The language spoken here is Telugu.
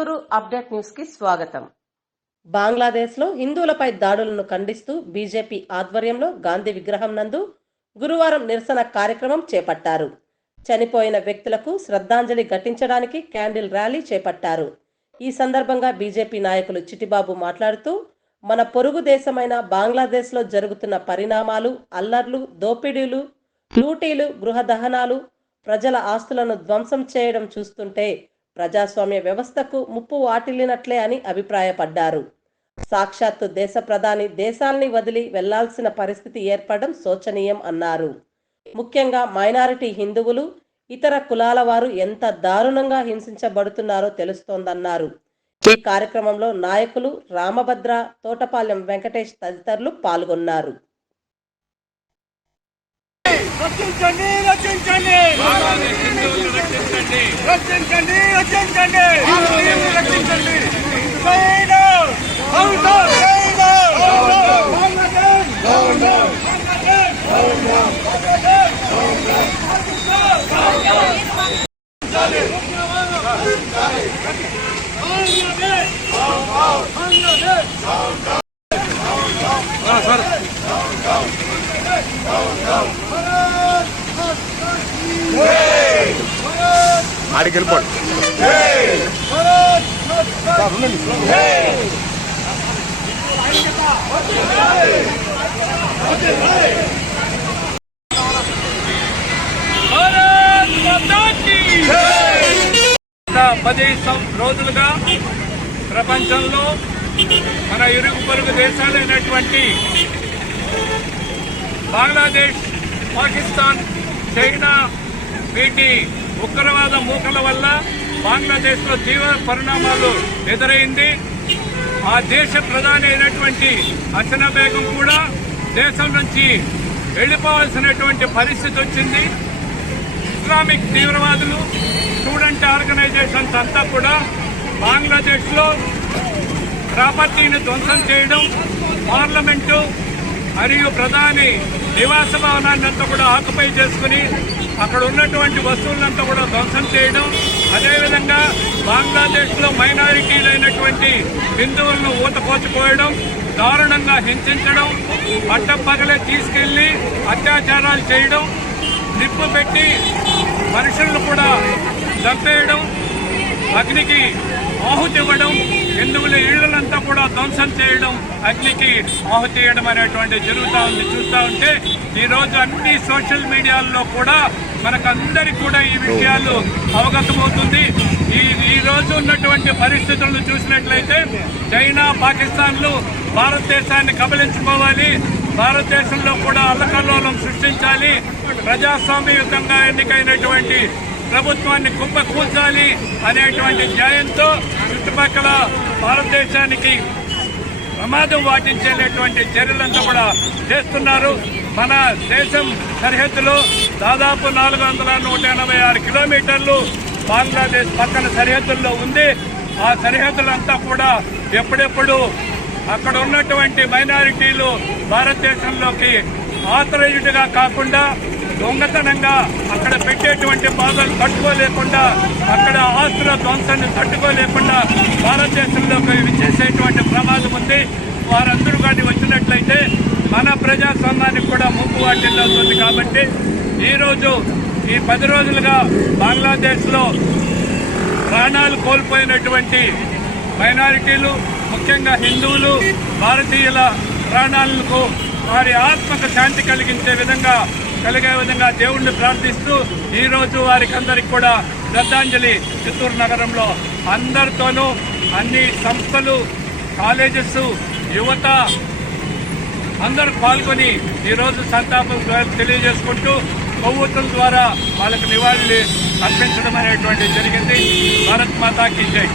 చిత్తూరు అప్డేట్ న్యూస్కి స్వాగతం. బంగ్లాదేశ్లో హిందువులపై దాడులను ఖండిస్తూ బీజేపీ ఆధ్వర్యంలో గాంధీ విగ్రహం నందు గురువారం నిరసన కార్యక్రమం చేపట్టారు. చనిపోయిన వ్యక్తులకు శ్రద్ధాంజలి ఘటించడానికి క్యాండిల్ ర్యాలీ చేపట్టారు. ఈ సందర్భంగా బీజేపీ నాయకులు చిటిబాబు మాట్లాడుతూ మన పొరుగు దేశమైన బంగ్లాదేశ్లో జరుగుతున్న పరిణామాలు అల్లర్లు దోపిడీలు లూటీలు గృహ దహనాలు ప్రజల ఆస్తులను ధ్వంసం చేయడం చూస్తుంటే ప్రజాస్వామ్య వ్యవస్థకు ముప్పు వాటిల్లినట్లే అని అభిప్రాయపడ్డారు. సాక్షాత్తు దేశ ప్రధాని దేశాల్ని వదిలి వెళ్ళాల్సిన పరిస్థితి ఏర్పడడం శోచనీయం అన్నారు. ముఖ్యంగా మైనారిటీ హిందువులు ఇతర కులాల వారు ఎంత దారుణంగా హింసించబడుతున్నారో తెలుస్తోందన్నారు. ఈ కార్యక్రమంలో నాయకులు రామభద్ర తోటపాలెం వెంకటేష్ తదితరులు పాల్గొన్నారు. రక్షించండి రక్షించండి! రక్షించండి! రక్షించండి. రక్షించండి. ఆడికి వెళ్ళిపోండి. పది రోజులుగా ప్రపంచంలో మన ఇరుగు పొరుగు దేశాలైనటువంటి బంగ్లాదేశ్ పాకిస్తాన్ చైనా వీటి ఉగ్రవాద మూకల వల్ల బంగ్లాదేశ్లో తీవ్ర పరిణామాలు ఎదురైంది. ఆ దేశ ప్రధాని అయినటువంటి హసనా బేగం కూడా దేశం నుంచి వెళ్ళిపోవాల్సినటువంటి పరిస్థితి వచ్చింది. ఇస్లామిక్ తీవ్రవాదులు స్టూడెంట్ ఆర్గనైజేషన్స్ అంతా కూడా బంగ్లాదేశ్లో ప్రాపర్టీని ధ్వంసం చేయడం పార్లమెంటు మరియు ప్రధాని నివాస భవనాన్ని అంతా కూడా ఆకుపై చేసుకుని అక్కడ ఉన్నటువంటి వస్తువులంతా కూడా ధ్వంసం చేయడం అదేవిధంగా బంగ్లాదేశ్లో మైనారిటీలైనటువంటి హిందువులను ఊతకోచుకోవడం దారుణంగా హింసించడం పట్టపగలే తీసుకెళ్ళి అత్యాచారాలు చేయడం నిప్పు పెట్టి మనుషులను కూడా చంపేయడం అగ్నికి ఆహుతివ్వడం హిందువుల ఇళ్ళనంతా కూడా ధ్వంసం చేయడం అగ్నికి ఆహుతీయడం అనేటువంటి జరుగుతూ ఉంది. చూస్తూ ఉంటే ఈరోజు అన్ని సోషల్ మీడియాల్లో కూడా మనకందరికి కూడా ఈ విషయాలు అవగతమవుతుంది ఈ ఈ రోజు ఉన్నటువంటి పరిస్థితులను చూసినట్లయితే చైనా పాకిస్తాన్లు భారతదేశాన్ని కబలించుకోవాలి. భారతదేశంలో కూడా అల్లకల్లోలం సృష్టించాలి. ప్రజాస్వామ్యయుతంగా ఎన్నికైనటువంటి ప్రభుత్వాన్ని కుప్ప అనేటువంటి ధ్యేయంతో చుట్టుపక్కల భారతదేశానికి ప్రమాదం వాటించేటటువంటి చర్యలంతా కూడా చేస్తున్నారు. మన దేశం సరిహద్దులో దాదాపు నాలుగు వందల నూట ఎనభై ఆరు కిలోమీటర్లు బంగ్లాదేశ్ పక్కన సరిహద్దుల్లో ఉంది. ఆ సరిహద్దులంతా కూడా ఎప్పుడెప్పుడు అక్కడ ఉన్నటువంటి మైనారిటీలు భారతదేశంలోకి ఆథరైజ్డ్ కాకుండా దొంగతనంగా అక్కడ పెట్టేటువంటి బాధలు తట్టుకోలేకుండా అక్కడ ఆస్తుల ధ్వంసాన్ని తట్టుకోలేకుండా భారతదేశంలో విచ్చేసేటువంటి ప్రమాదం ఉంది. వారందరూ కానీ వచ్చినట్లయితే మన ప్రజాస్వామ్యానికి కూడా ముప్పు వాటిల్లుతుంది కాబట్టి ఈరోజు ఈ పది రోజులుగా బంగ్లాదేశ్లో ప్రాణాలు కోల్పోయినటువంటి మైనారిటీలు ముఖ్యంగా హిందువులు భారతీయుల ప్రాణాలకు వారి ఆత్మకు శాంతి కలిగించే విధంగా కలిగే విధంగా దేవుణ్ణి ప్రార్థిస్తూ ఈరోజు వారికి అందరికి కూడా శ్రద్ధాంజలి చిత్తూరు నగరంలో. అందరితోనూ అన్ని సంస్థలు కాలేజెస్ యువత అందరూ పాల్గొని ఈరోజు సంతాపం తెలియజేసుకుంటూ కొవ్వొత్తుల ద్వారా వాళ్ళకు నివాళులు అర్పించడం అనేటువంటి జరిగింది. భారత్ మాతాకి జై.